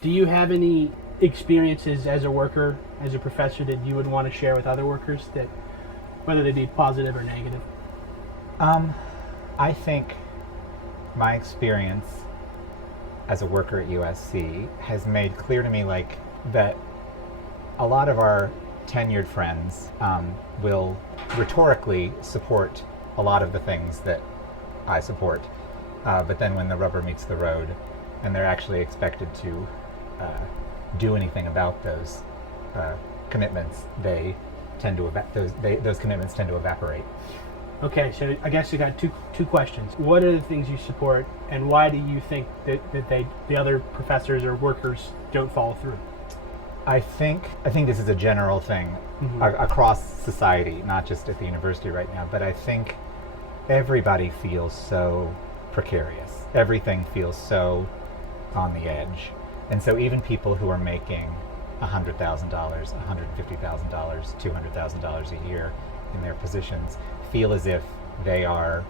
Do you have any experiences as a worker, as a professor, that you would want to share with other workers, that whether they be positive or negative? I think my experience as a worker at USC has made clear to me like that a lot of our tenured friends will rhetorically support a lot of the things that I support, but then when the rubber meets the road and they're actually expected to do anything about those commitments, they tend to those commitments tend to evaporate. Okay, so I guess you got two questions. What are the things you support, and why do you think that the other professors or workers don't follow through? I think this is a general thing across society, not just at the university right now. But I think everybody feels so precarious. Everything feels so on the edge, and so even people who are making $100,000, $150,000, $200,000 a year in their positions feel as if they are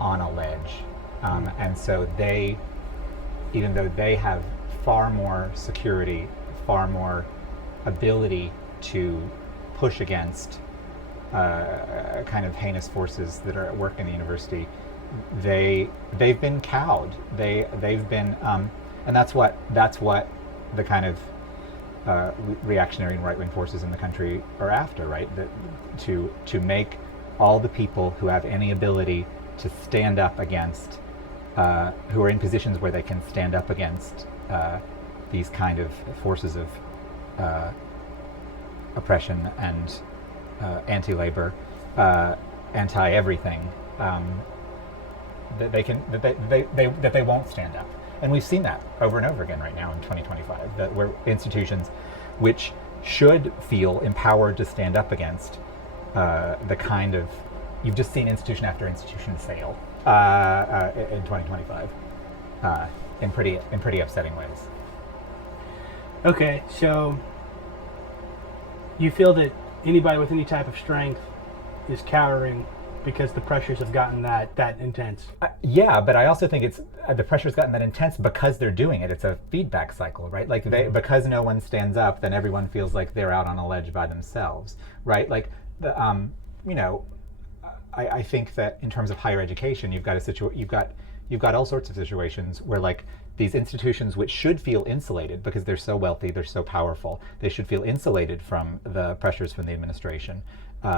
on a ledge, and so they, even though they have far more security, far more ability to push against kind of heinous forces that are at work in the university, they've been cowed. They've been, and that's what the kind of reactionary and right-wing forces in the country are after, right? That to make all the people who have any ability to stand up against, who are in positions where they can stand up against these kind of forces of oppression and anti-labor, anti-everything, that they won't stand up. And we've seen that over and over again right now in 2025, that where institutions which should feel empowered to stand up against the kind of, you've just seen institution after institution fail in 2025 in pretty upsetting ways. Okay, so you feel that anybody with any type of strength is cowering because the pressures have gotten that intense. Yeah, but I also think it's the pressure's gotten that intense because they're doing it. It's a feedback cycle, right? Like because no one stands up, then everyone feels like they're out on a ledge by themselves, right? Like the I think that in terms of higher education, you've got all sorts of situations where like these institutions which should feel insulated because they're so wealthy, they're so powerful, they should feel insulated from the pressures from the administration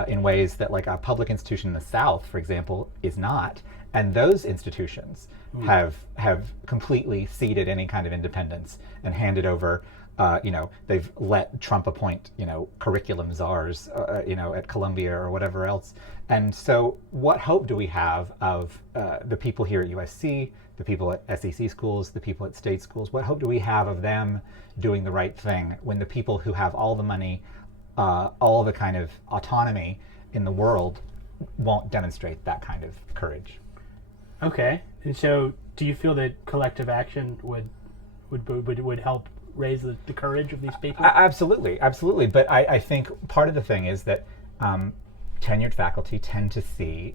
in ways that like a public institution in the South, for example, is not. And those institutions have completely ceded any kind of independence and handed over. They've let Trump appoint, curriculum czars, at Columbia or whatever else. And so what hope do we have of the people here at USC, the people at SEC schools, the people at state schools? What hope do we have of them doing the right thing when the people who have all the money, all the kind of autonomy in the world won't demonstrate that kind of courage? Okay, and so do you feel that collective action would help raise the courage of these people? Absolutely. But I think part of the thing is that tenured faculty tend to see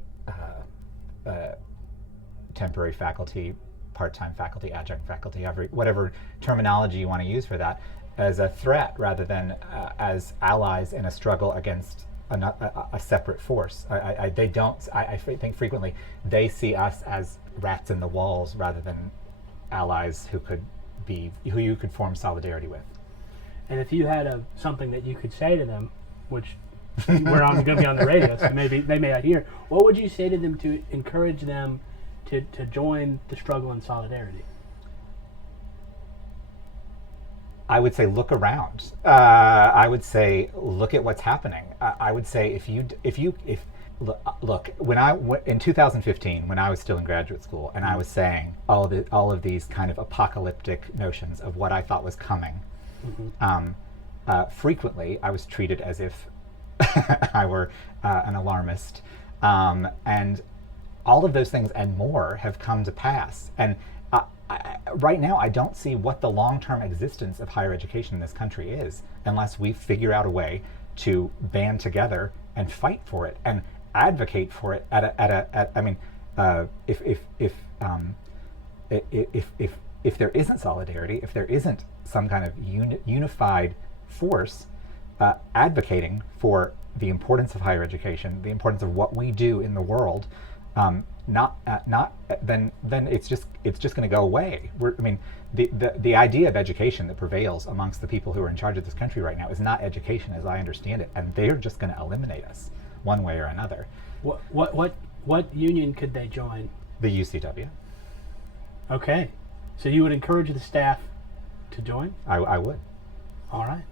temporary faculty, part-time faculty, adjunct faculty, whatever terminology you want to use for that, as a threat rather than as allies in a struggle against a separate force. I think frequently they see us as rats in the walls rather than allies who you could form solidarity with. And if you had something that you could say to them, which we're going to be on the radio, so maybe they may not hear, what would you say to them to encourage them to join the struggle in solidarity? I would say look around. I would say look at what's happening. I would say if look, in 2015, when I was still in graduate school, and I was saying all of these kind of apocalyptic notions of what I thought was coming, frequently I was treated as if I were an alarmist, and all of those things and more have come to pass. And right now, I don't see what the long-term existence of higher education in this country is unless we figure out a way to band together and fight for it and advocate for it if there isn't solidarity, if there isn't some kind of unified force advocating for the importance of higher education, the importance of what we do in the world, then it's just going to go away. The idea of education that prevails amongst the people who are in charge of this country right now is not education, as I understand it, and they're just going to eliminate us one way or another. What union could they join? The UCW. Okay, so you would encourage the staff to join? I would. All right.